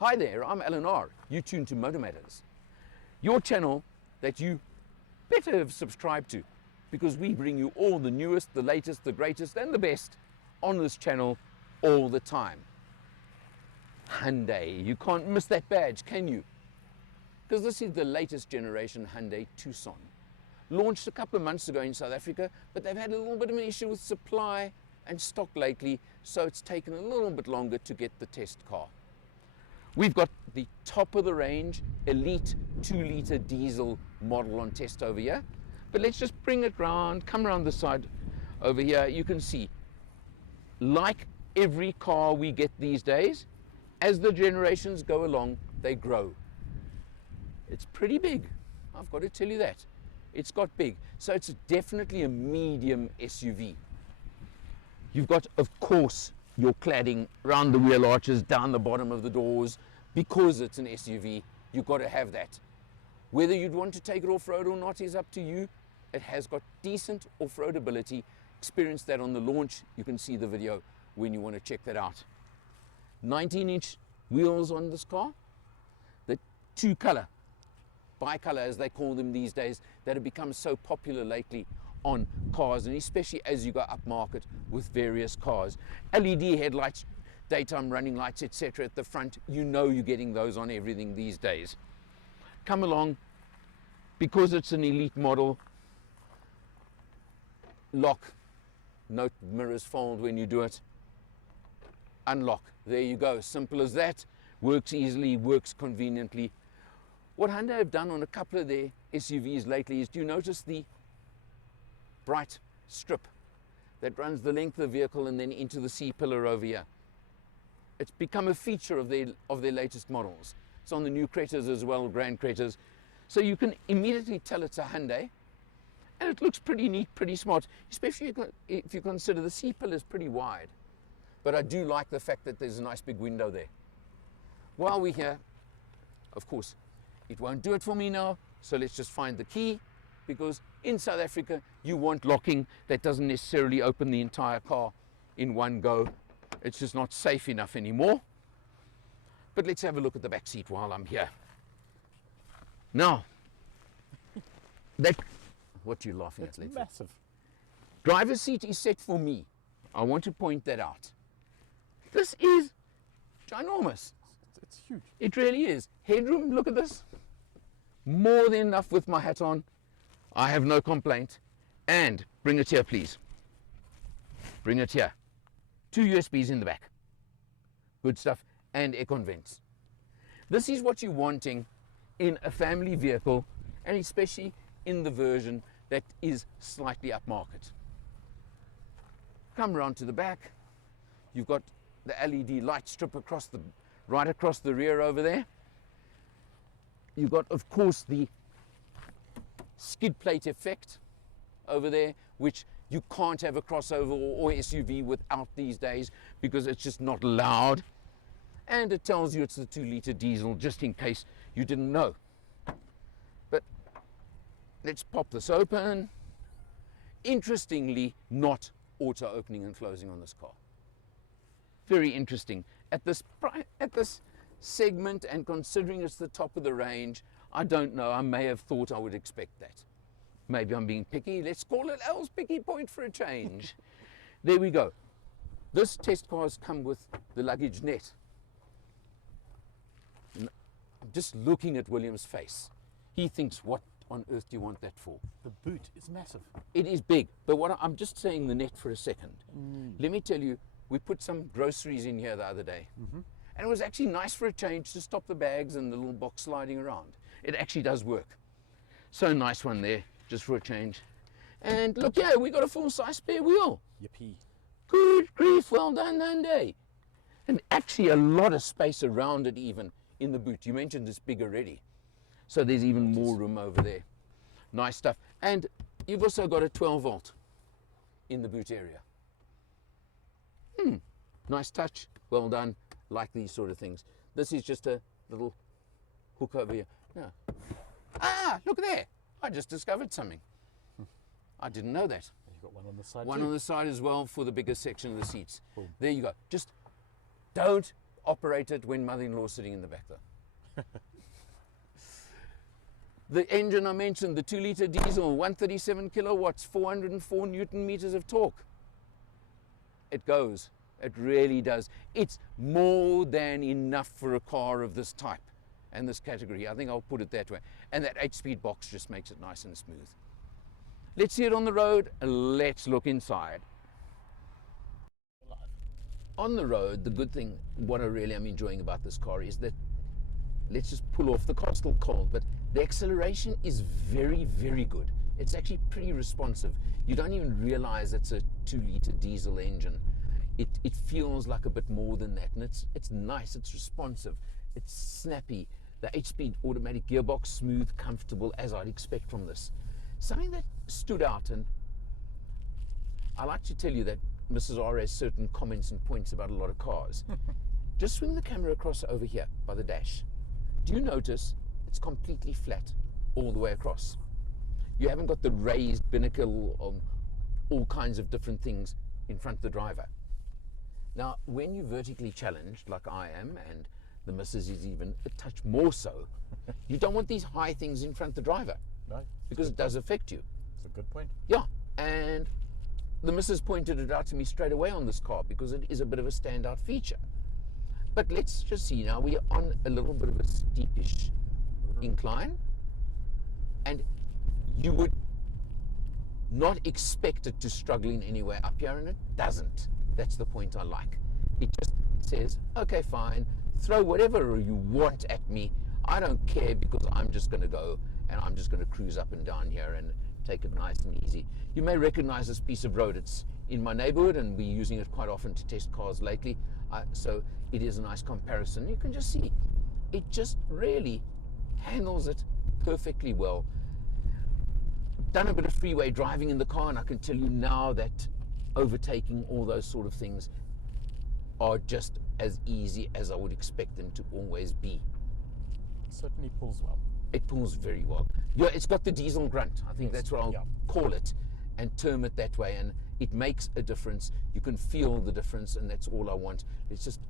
Hi there, I'm Alan R. You tune to Motor Matters, your channel that you better have subscribed to, because we bring you all the newest, the latest, the greatest and the best on this channel all the time. Hyundai, you can't miss that badge, can you? Because this is the latest generation Hyundai Tucson. Launched a couple of months ago in South Africa, but they've had a little bit of an issue with supply and stock lately, so it's taken a little bit longer to get the test car. We've got the top of the range elite 2-litre diesel model on test over here, but let's just bring it round, come around the side over here. You can see, like every car we get these days, as the generations go along, they grow. It's pretty big, I've got to tell you that. It's got big, so it's definitely a medium SUV. You've got, of course, your cladding around the wheel arches, down the bottom of the doors. Because it's an SUV, you've got to have that. Whether you'd want to take it off-road or not is up to you. It has got decent off-road ability. Experience that on the launch. You can see the video when you want to check that out. 19-inch wheels on this car. The two-color, bi-color as they call them these days, that have become so popular lately on cars, and especially as you go upmarket with various cars. LED headlights, daytime running lights, etc. at the front. You know you're getting those on everything these days. Come along, because it's an elite model. Lock, no mirrors fold when you do it. Unlock, there you go, simple as that. Works easily, works conveniently. What Hyundai have done on a couple of their SUVs lately is, do you notice the bright strip that runs the length of the vehicle and then into the C-pillar over here? It's become a feature of their latest models. It's on the new Cretas as well, Grand Cretas. So you can immediately tell it's a Hyundai, and it looks pretty neat, pretty smart, especially if you consider the C-pillar is pretty wide. But I do like the fact that there's a nice big window there. While we're here, of course, it won't do it for me now, so let's just find the key, because in South Africa, you want locking that doesn't necessarily open the entire car in one go. It's just not safe enough anymore. But let's have a look at the back seat while I'm here. Now, what are you laughing at? It's massive. Driver's seat is set for me. I want to point that out. This is ginormous. It's huge. It really is. Headroom, look at this. More than enough with my hat on. I have no complaint. And bring it here, please. Bring it here. 2 USBs in the back. Good stuff. And aircon vents. This is what you're wanting in a family vehicle, and especially in the version that is slightly upmarket. Come around to the back. You've got the LED light strip right across the rear over there. You've got, of course, the skid plate effect over there, which you can't have a crossover or SUV without these days, because it's just not allowed. And it tells you it's the 2-litre diesel, just in case you didn't know. But let's pop this open. Interestingly, not auto opening and closing on this car. Very interesting. At this segment, and considering it's the top of the range, I don't know, I may have thought I would expect that. Maybe I'm being picky. Let's call it L's picky point for a change. There we go. This test car has come with the luggage net. I'm just looking at William's face. He thinks, what on earth do you want that for? The boot is massive. It is big, but I'm just saying the net for a second. Let me tell you, we put some groceries in here the other day. And it was actually nice for a change to stop the bags and the little box sliding around. It actually does work. So nice one there, just for a change. And look here, we got a full-size spare wheel. Yippee. Good grief, well done, Hyundai. And actually a lot of space around it even in the boot. You mentioned it's big already. So there's even more room over there. Nice stuff. And you've also got a 12 volt in the boot area. Nice touch, well done. Like these sort of things. This is just a little hook over here. No. Ah, look there. I just discovered something. I didn't know that. You've got one on the side One too. on the side as well for the bigger section of the seats. Boom. There you go. Just don't operate it when mother-in-law's sitting in the back though. The engine I mentioned, the 2-litre diesel, 137 kilowatts, 404 Newton meters of torque. It goes. It really does. It's more than enough for a car of this type and this category. I think I'll put it that way. And that 8-speed box just makes it nice and smooth. Let's see it on the road. Let's look inside. On the road, the good thing, what I really am enjoying about this car is that, let's just pull off, the car's still cold, but the acceleration is very, very good. It's actually pretty responsive. You don't even realize it's a 2-litre diesel engine. It feels like a bit more than that, and it's nice, it's responsive, it's snappy. The 8-speed automatic gearbox, smooth, comfortable, as I'd expect from this. Something that stood out, and I like to tell you that Mrs. R has certain comments and points about a lot of cars. Just swing the camera across over here by the dash. Do you notice it's completely flat all the way across? You haven't got the raised binnacle on all kinds of different things in front of the driver. Now, when you're vertically challenged, like I am, and the missus is even a touch more so, you don't want these high things in front of the driver. No, because it does affect you. It's a good point. Yeah, and the missus pointed it out to me straight away on this car because it is a bit of a standout feature. But let's just see now, we are on a little bit of a steepish incline, and you would not expect it to struggle in any way up here, and it doesn't. That's the point I like. It just says, okay, fine, throw whatever you want at me. I don't care, because I'm just going to go and I'm just going to cruise up and down here and take it nice and easy. You may recognize this piece of road. It's in my neighborhood, and we're using it quite often to test cars lately. So it is a nice comparison. You can just see it just really handles it perfectly well. Done a bit of freeway driving in the car, and I can tell you now that overtaking, all those sort of things, are just as easy as I would expect them to always be. It certainly pulls well. It pulls very well. Yeah, it's got the diesel grunt. I think that's what I'll call it and term it that way, and it makes a difference. You can feel the difference, and that's all I want. It's just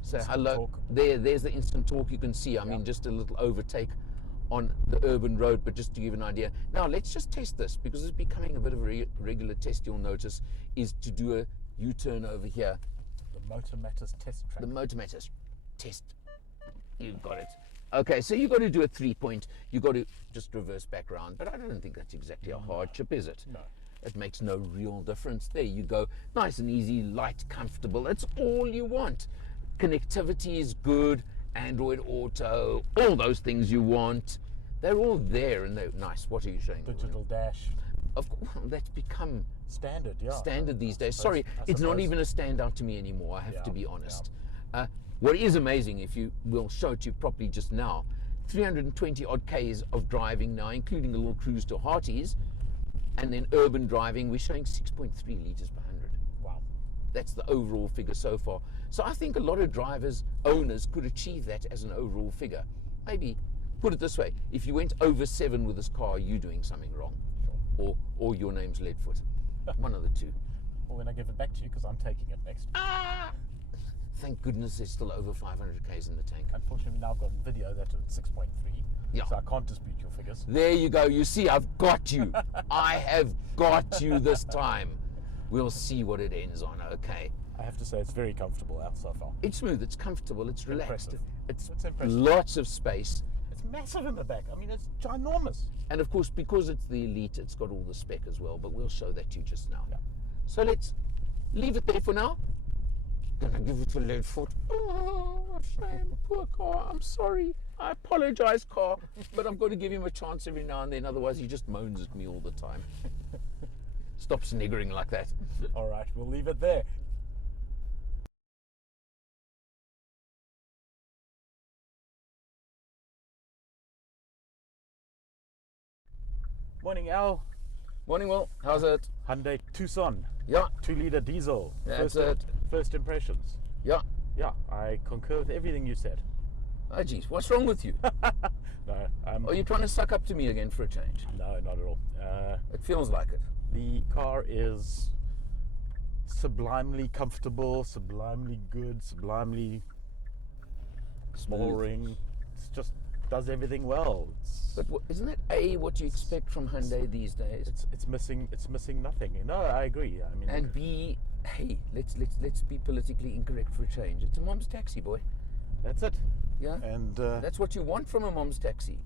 say hello. There's the instant torque. You can see, I mean, just a little overtake on the urban road, but just to give an idea. Now let's just test this, because it's becoming a bit of a regular test. You'll notice is to do a U-turn over here. The Motor Matters test track. The Motor Matters test. You've got it. Okay, so you've got to do a 3-point. You've got to just reverse back round, but I don't think that's exactly a hardship, is it? No. It makes no real difference. There you go. Nice and easy, light, comfortable. That's all you want. Connectivity is good. Android Auto, all those things you want. They're all there, and they're nice. What are you showing? Digital dash. Of course, that's become standard, standard these days. Sorry, it's not even a standout to me anymore, I have to be honest. What is amazing, if you will show it to you properly just now, 320 odd Ks of driving now, including a little cruise to Hearties, and then urban driving, we're showing 6.3 litres per 100. Wow. That's the overall figure so far. So I think a lot of drivers, owners, could achieve that as an overall figure. Maybe, put it this way, if you went over 7 with this car, you're doing something wrong. Sure. Or your name's Leadfoot. One of the two. Well, when I give it back to you, because I'm taking it next. Ah! Thank goodness there's still over 500 Ks in the tank. Unfortunately, now I've got video that's at 6.3. Yeah. So I can't dispute your figures. There you go. You see, I've got you. I have got you this time. We'll see what it ends on, okay? I have to say, it's very comfortable out so far. It's smooth, it's comfortable, it's relaxed. Impressive. It's impressive. lots of space. It's massive in the back. I mean, it's ginormous. And of course, because it's the Elite, it's got all the spec as well, but we'll show that to you just now. Yeah. So let's leave it there for now. Gonna give it to Leadfoot. Oh, shame, poor car, I'm sorry. I apologize, car, but I've got to give him a chance every now and then, otherwise he just moans at me all the time. Stop sniggering like that. All right, we'll leave it there. Morning, Al. Morning, Will. How's it? Hyundai Tucson. Yeah. 2-litre diesel. That's it. First impressions. Yeah. Yeah, I concur with everything you said. Oh, geez, what's wrong with you? No. Are you trying to suck up to me again for a change? No, not at all. It feels like it. The car is sublimely comfortable, sublimely good, sublimely boring. It's just does everything well. But isn't that what you expect from Hyundai these days? It's missing nothing. No, I agree. I mean, And B, hey, let's be politically incorrect for a change. It's a mom's taxi, boy. that's it. Yeah. And That's what you want from a mom's taxi.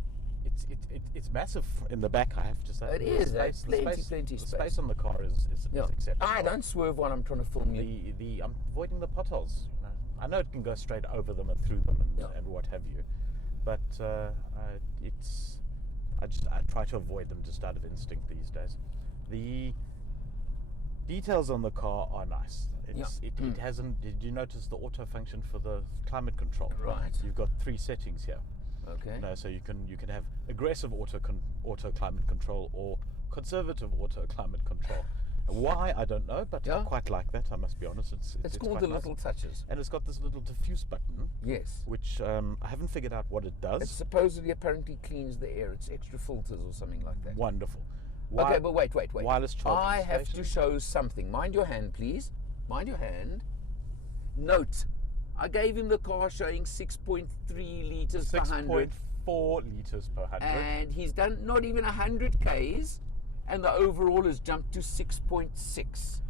it's massive in the back, I have to say. It is. There's plenty The space. space on the car is exceptional. Don't swerve while I'm trying to film you. I'm avoiding the potholes. You know. I know it can go straight over them and through them and what have you, but I try to avoid them just out of instinct these days. The details on the car are nice. It hasn't. Did you notice the auto function for the climate control? Right. You've got 3 settings here. Okay. No, so you can have aggressive auto climate control or conservative auto climate control. Why, I don't know, but I quite like that, I must be honest. It's called quite the nice. little touches. And it's got this little diffuse button, Yes. which I haven't figured out what it does. It supposedly apparently cleans the air. It's extra filters or something like that. Wonderful. Okay, but wait. Wireless charging I have station. to show something. Mind your hand, please. Mind your hand. Note, I gave him the car showing 6.3 litres per 100. 6.4 litres per 100. And he's done not even 100 Ks, and the overall has jumped to 6.6.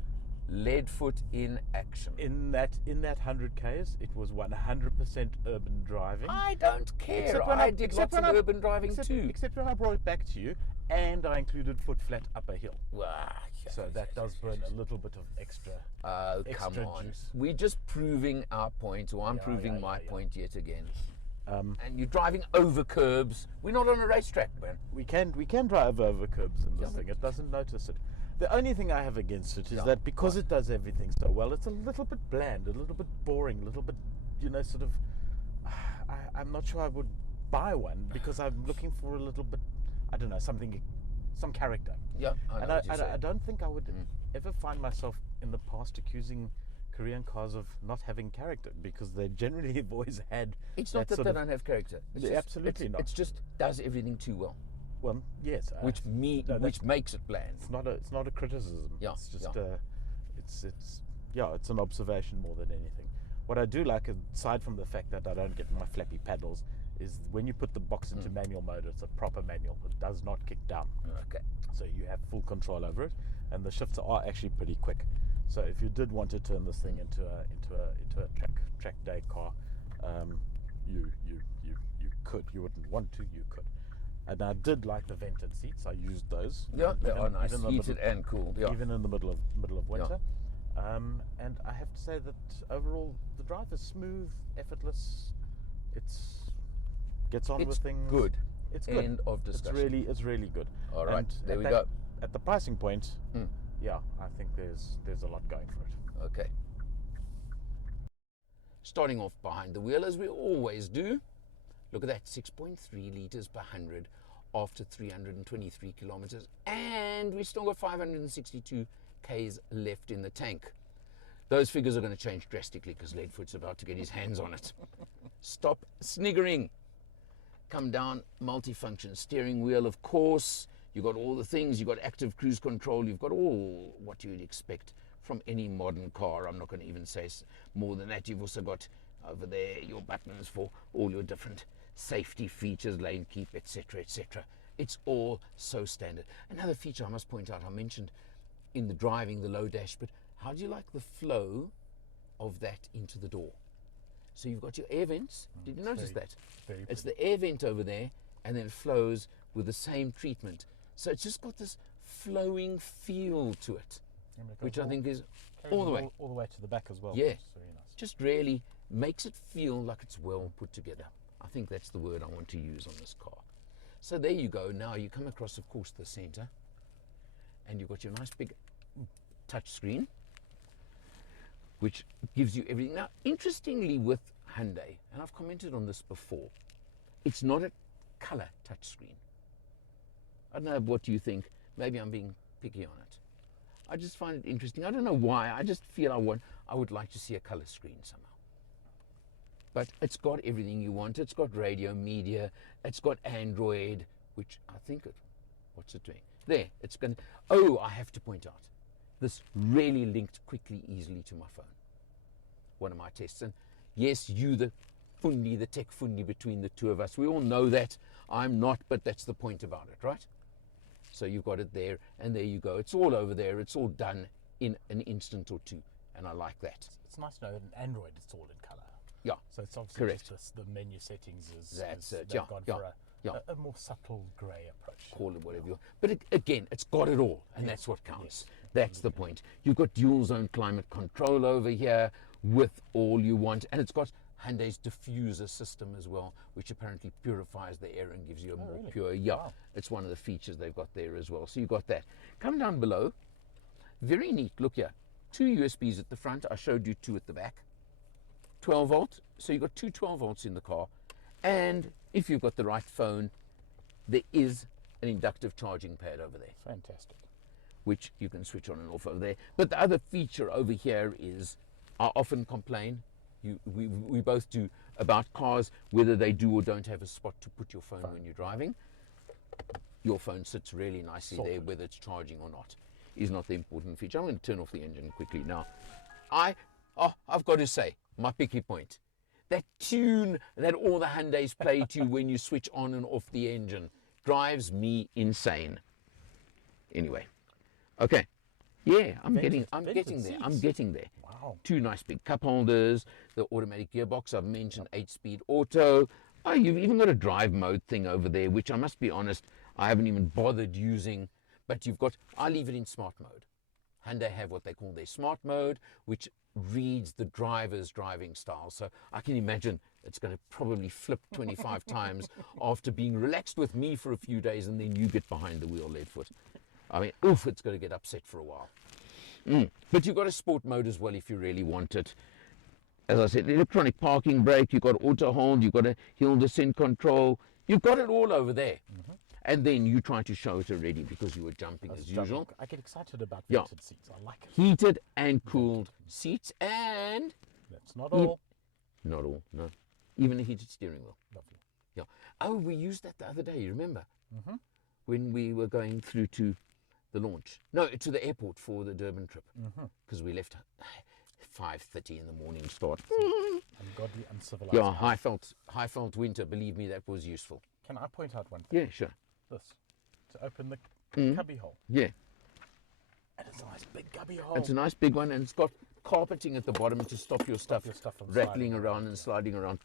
Lead foot in action. In that 100 Ks, it was 100% urban driving. I don't care. Except when I did lots of urban driving too. Except when I brought it back to you, and I included foot flat up a hill. So that does burn a little bit of extra. Oh, extra come on. juice. We're just proving our point, or I'm proving my point yet again. Um, And you're driving over curbs. We're not on a racetrack, man. we can drive over curbs in this thing. It doesn't notice it. The only thing I have against it is that because it does everything so well, it's a little bit bland, a little bit boring, a little bit, sort of. I'm not sure I would buy one because I'm looking for a little bit, I don't know, some character. Yeah, I know what you're saying. I don't think I would ever find myself in the past accusing Korean cars of not having character because they generally have always had. It's not that they don't have character. It's just, absolutely not. It's just does everything too well. Well, yes. Which makes it bland. It's not a criticism. Yeah, It's just it's an observation more than anything. What I do like, aside from the fact that I don't get my flappy paddles, is when you put the box into manual mode, it's a proper manual. It does not kick down. Okay. So you have full control over it, and the shifts are actually pretty quick. So if you did want to turn this thing into a track day car, you could. You wouldn't want to, you could. And I did like the vented seats. I used those. Yeah, they are nice, heated and cool. Yeah. Even in the middle of winter. And I have to say that overall the drive is smooth, effortless. Gets on with things. Good. It's good. End of discussion. It's really good. All right, And there we at go. At the pricing point, I think there's a lot going for it. Okay. Starting off behind the wheel as we always do. Look at that, 6.3 litres per 100 after 323 kilometers, and we still got 562 Ks left in the tank. Those figures are going to change drastically because Leadfoot's about to get his hands on it. Stop sniggering. Come down, multifunction steering wheel, of course. You've got all the things. You've got active cruise control. You've got all what you'd expect from any modern car. I'm not going to even say more than that. You've also got over there your buttons for all your different safety features, lane keep, etc., etc. It's all so standard. Another feature I must point out, I mentioned in the driving, the low dash, but how do you like the flow of that into the door? So you've got your air vents. Did you notice that? It's the air vent over there, and then it flows with the same treatment. So it's just got this flowing feel to it, which I think is all the way to the back as well. Yeah, It's very nice. just really makes it feel like it's well put together. I think that's the word I want to use on this car. So there you go. Now you come across, of course, the center, and you've got your nice big touch screen, which gives you everything. Now, interestingly with Hyundai, and I've commented on this before, it's not a color touch screen. I don't know what you think. Maybe I'm being picky on it. I just find it interesting. I don't know why. I just feel I would like to see a color screen somehow. But it's got everything you want. It's got radio, media. It's got Android, which I think what's it doing? There, it's going to, oh, I have to point out, this really linked quickly, easily to my phone. One of my tests. And yes, you, the fundi, the tech fundi between the two of us. We all know that. I'm not, but that's the point about it, right? So you've got it there, and there you go. It's all over there. It's all done in an instant or two, and I like that. It's nice to know that in Android it's all in color. Yeah, So it's obviously correct. just the menu settings That's it. they've Yeah, gone yeah, for yeah. a more subtle grey approach. Call it whatever you want. But again, it's got it all, and that's what counts. That's the point. You've got dual zone climate control over here with all you want, and it's got Hyundai's diffuser system as well, which apparently purifies the air and gives you a more really? pure. Yeah, Wow. it's one of the features they've got there as well. So you've got that. Come down below. Very neat. Look here. 2 USBs at the front. I showed you 2 at the back. 12 volt. So you've got 2 12 volts in the car. And if you've got the right phone, there is an inductive charging pad over there, Fantastic. which you can switch on and off over there. But the other feature over here is, I often complain, we both do, about cars, whether they do or don't have a spot to put your phone when you're driving. Your phone sits really nicely there, Sorted. whether it's charging or not, is not the important feature. I'm going to turn off the engine quickly now. I've got to say, my picky point, that tune that all the Hyundais play to when you switch on and off the engine drives me insane. Anyway, okay, yeah, I'm getting there. Wow. 2 nice big cup holders, the automatic gearbox, I've mentioned 8-speed auto. Oh, you've even got a drive mode thing over there, which I must be honest, I haven't even bothered using, but you've got, I leave it in smart mode. Hyundai have what they call their smart mode, which reads the driver's driving style. So I can imagine it's going to probably flip 25 times after being relaxed with me for a few days, and then you get behind the wheel, Leadfoot. I mean, oof, it's going to get upset for a while. But you've got a sport mode as well if you really want it. As I said, electronic parking brake, you've got auto hold, you've got a hill descent control. You've got it all over there. And then you try to show it already because you were jumping as usual. I get excited about Yeah. vented seats. I like it. Heated and cooled seats, and That's not all. not all, no. Even a heated steering wheel. Lovely. Yeah. Oh, we used that the other day, you remember? When we were going through to the launch. No, to the airport for the Durban trip. Because we left 5:30 in the morning start. Ungodly, uncivilized. Yeah, high felt winter. Believe me, that was useful. Can I point out one thing? Yeah, sure. This. To open the cubby hole. Yeah. And it's a nice big cubby hole. It's a nice big one, and it's got carpeting at the bottom to stop your stuff, your stuff from rattling sliding around and sliding around